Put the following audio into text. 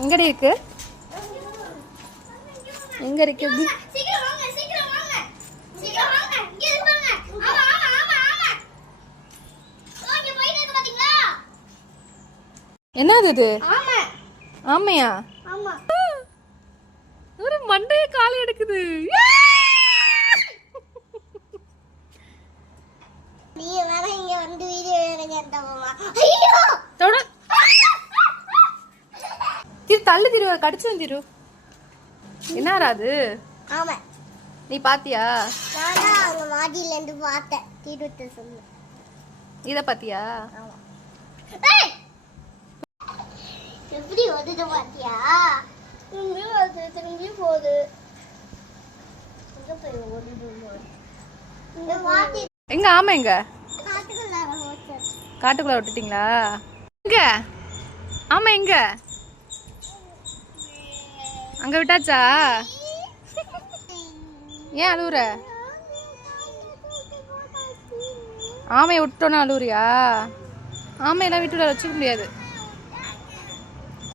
எங்கடி இருக்கு? எங்க இருக்கு? என்னது இது? ஆமையா? ஒரு மண்டைய காலி எடுக்குது. தள்ளு திரு, கடிச்சு வந்துரு. என்னடா அது? நீ பாத்தியா? மாடியில இருந்து பார்த்தேன். தீடுத்து சொல்லு. இத பாத்தியா? எப்படி ஓடுது பாத்தியா? திரும்பி போகுது. எங்க ஆமை எங்க? காட்டுக்குள்ள விட்டுட்டீங்களா? எங்க ஆமா? எங்க அங்க விட்டாச்சா? ஏன் அழுவுற? ஆமையை விட்டோன்னா அழுவுறியா? ஆமையெல்லாம் வீட்டுல வச்சுக்க முடியாது.